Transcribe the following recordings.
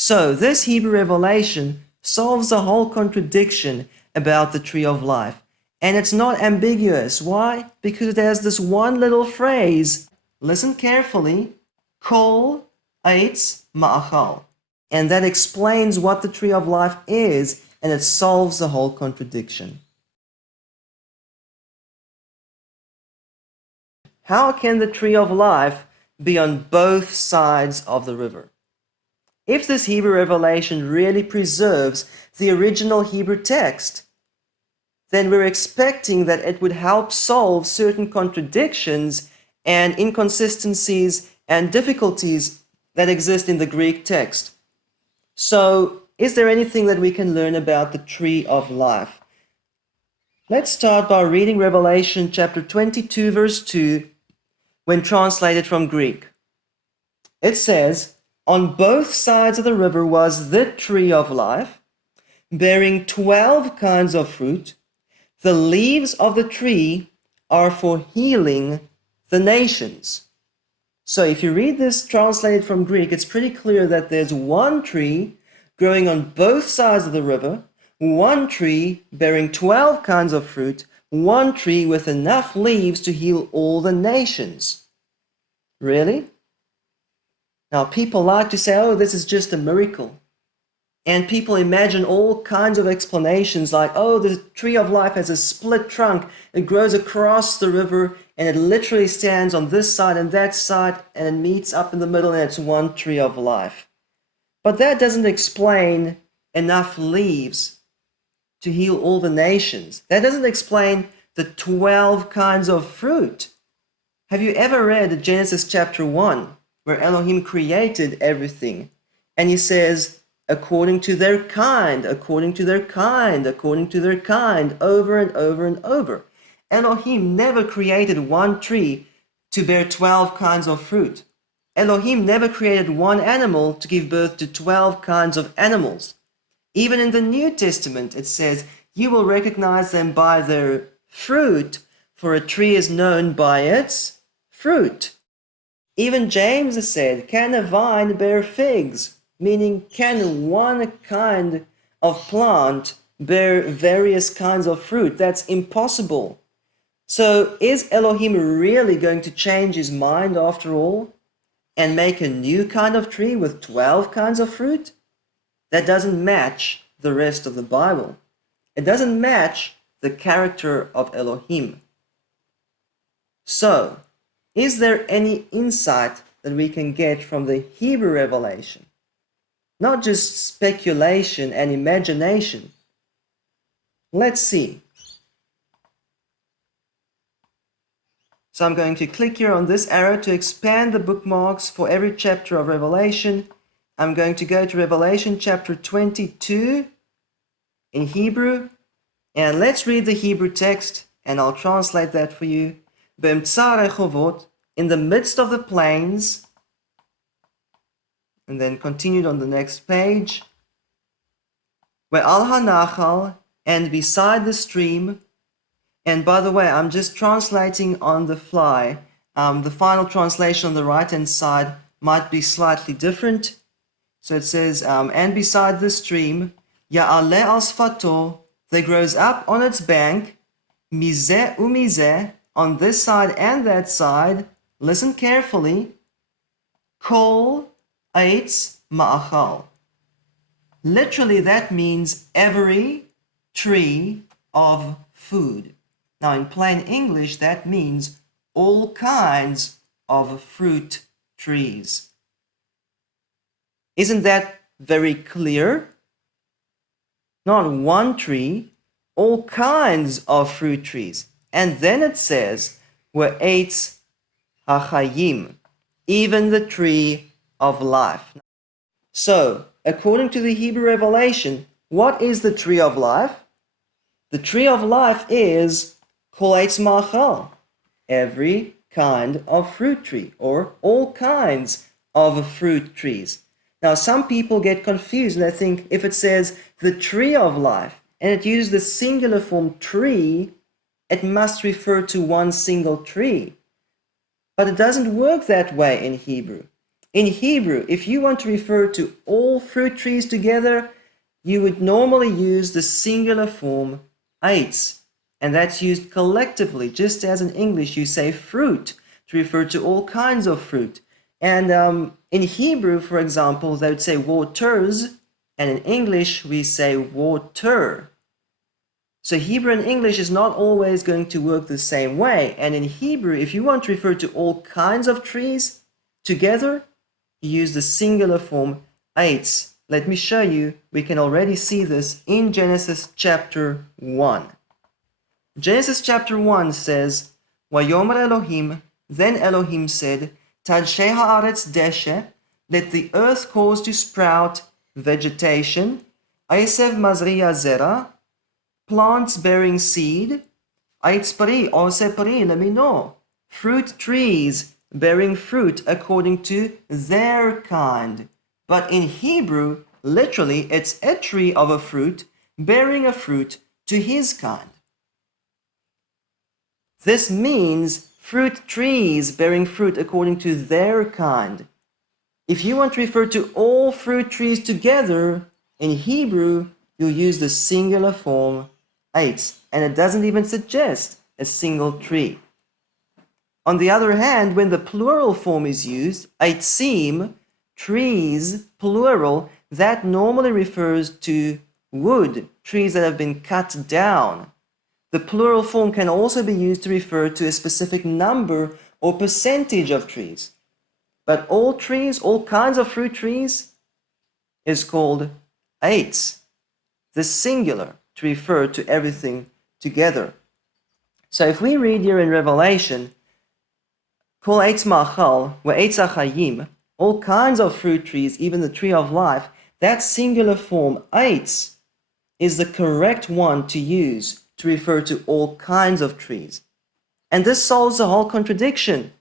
So this Hebrew revelation solves the whole contradiction about the tree of life. And it's not ambiguous. Why? Because it has this one little phrase. Listen carefully. Kol eitz ma'achal. And that explains what the tree of life is, and it solves the whole contradiction. How can the tree of life be on both sides of the river? If this Hebrew revelation really preserves the original Hebrew text, then we're expecting that it would help solve certain contradictions and inconsistencies and difficulties that exist in the Greek text. So, is there anything that we can learn about the tree of life? Let's start by reading Revelation chapter 22, verse 2, when translated from Greek. It says, "On both sides of the river was the tree of life, bearing 12 kinds of fruit. The leaves of the tree are for healing the nations." So if you read this translated from Greek, it's pretty clear that there's one tree growing on both sides of the river, one tree bearing 12 kinds of fruit, one tree with enough leaves to heal all the nations. Really? Now, people like to say, oh, this is just a miracle. And people imagine all kinds of explanations like, oh, the tree of life has a split trunk. It grows across the river and it literally stands on this side and that side and it meets up in the middle and it's one tree of life. But that doesn't explain enough leaves to heal all the nations. That doesn't explain the 12 kinds of fruit. Have you ever read Genesis chapter 1, where Elohim created everything? And he says, according to their kind, according to their kind, according to their kind, over and over and over. Elohim never created one tree to bear 12 kinds of fruit. Elohim never created one animal to give birth to 12 kinds of animals. Even in the New Testament, it says, you will recognize them by their fruit, for a tree is known by its fruit. Even James has said, can a vine bear figs? Meaning, can one kind of plant bear various kinds of fruit? That's impossible. So is Elohim really going to change his mind after all and make a new kind of tree with 12 kinds of fruit? That doesn't match the rest of the Bible. It doesn't match the character of Elohim. So, is there any insight that we can get from the Hebrew revelation? Not just speculation and imagination. Let's see. So I'm going to click here on this arrow to expand the bookmarks for every chapter of Revelation. I'm going to go to Revelation chapter 22 in Hebrew. And let's read the Hebrew text, and I'll translate that for you. Be'emtza rechovot, in the midst of the plains, and then continued on the next page. Ve'al hanachal, and beside the stream. And by the way, I'm just translating on the fly. The final translation on the right-hand side might be slightly different. So it says, and beside the stream, Ya'aleh al sfato, there grows up on its bank, mizeh umizeh, on this side and that side, listen carefully, kol eitz ma'achal. Literally that means every tree of food. Now in plain English that means all kinds of fruit trees. Isn't that very clear? Not one tree, all kinds of fruit trees. And then it says, Ve'etz hachayim, even the tree of life. So, according to the Hebrew revelation, what is the tree of life? The tree of life is kol eitz ma'achal, every kind of fruit tree, or all kinds of fruit trees. Now, some people get confused and they think if it says the tree of life and it uses the singular form tree, it must refer to one single tree. But it doesn't work that way in Hebrew. In Hebrew, if you want to refer to all fruit trees together, you would normally use the singular form eitz, and that's used collectively, just as in English you say fruit to refer to all kinds of fruit. And in Hebrew, for example, they would say waters, and in English we say water. So Hebrew and English is not always going to work the same way. And in Hebrew, if you want to refer to all kinds of trees together, you use the singular form eitz. Let me show you. We can already see this in Genesis chapter 1. Genesis chapter 1 says, Vayomer Elohim, then Elohim said, Tadshe haaretz deshe, let the earth cause to sprout vegetation, Aisev mazriya zera, plants bearing seed, Eitz pari ose pari lemino, fruit trees bearing fruit according to their kind. But in Hebrew, literally, it's a tree of a fruit bearing a fruit to his kind. This means fruit trees bearing fruit according to their kind. If you want to refer to all fruit trees together, in Hebrew, you'll use the singular form eitz, and it doesn't even suggest a single tree. On the other hand, when the plural form is used, eitzim, trees, plural, that normally refers to wood, trees that have been cut down. The plural form can also be used to refer to a specific number or percentage of trees. But all trees, all kinds of fruit trees, is called eitz, the singular, to refer to everything together. So if we read here in Revelation, Kol eitz ma'achal, ve'etz ha'chayim, all kinds of fruit trees, even the tree of life, that singular form, eitz, is the correct one to use to refer to all kinds of trees. And this solves the whole contradiction,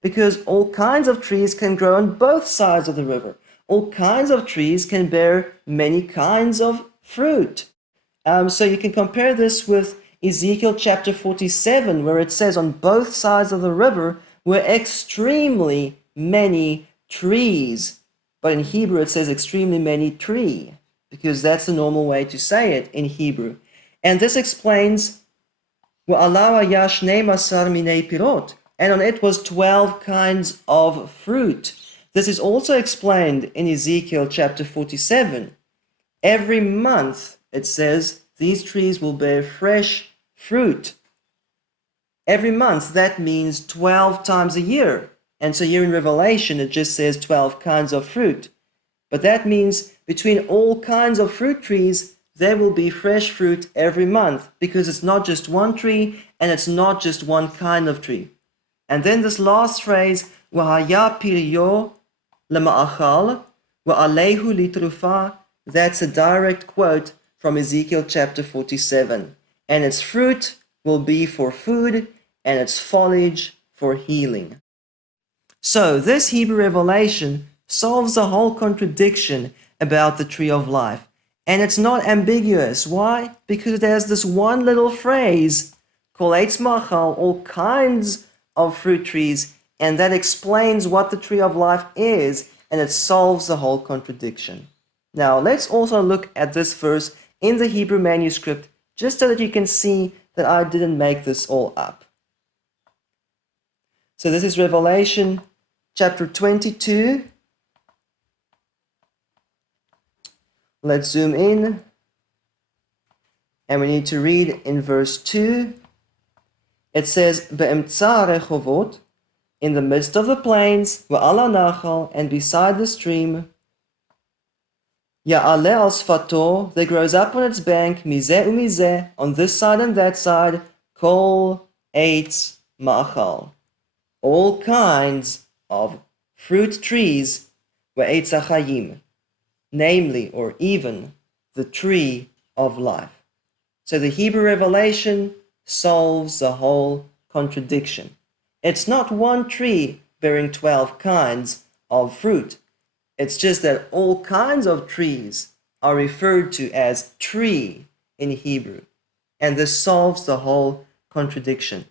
because all kinds of trees can grow on both sides of the river. All kinds of trees can bear many kinds of fruit. So you can compare this with Ezekiel chapter 47, where it says on both sides of the river were extremely many trees. But in Hebrew it says extremely many tree, because that's the normal way to say it in Hebrew. And this explains, وَعَلَوْ هَيَا شْنَي مَسَر مِنَي pirot, and on it was 12 kinds of fruit. This is also explained in Ezekiel chapter 47. Every month, it says, these trees will bear fresh fruit. Every month, that means 12 times a year. And so here in Revelation, it just says 12 kinds of fruit. But that means between all kinds of fruit trees, there will be fresh fruit every month, because it's not just one tree and it's not just one kind of tree. And then this last phrase, وَهَيَا piriyo lema'achal وَعَلَيْهُ litrufa, that's a direct quote from Ezekiel chapter 47. And its fruit will be for food, and its foliage for healing. So this Hebrew revelation solves the whole contradiction about the tree of life. And it's not ambiguous. Why? Because it has this one little phrase, Kol eitz ma'achal, all kinds of fruit trees, and that explains what the tree of life is, and it solves the whole contradiction. Now, let's also look at this verse in the Hebrew manuscript, just so that you can see that I didn't make this all up. So this is Revelation chapter 22. Let's zoom in, and we need to read in verse 2. It says, Be'emtza rechovot, in the midst of the plains, Va'ala nachal, and beside the stream, Ya'ale al sfato, there grows up on its bank, Mizeh u'mizeh, on this side and that side, Kol eitz ma'achal, all kinds of fruit trees, Ve'etz ha'chayim, namely, or even, the tree of life. So the Hebrew revelation solves the whole contradiction. It's not one tree bearing 12 kinds of fruit. It's just that all kinds of trees are referred to as tree in Hebrew. And this solves the whole contradiction.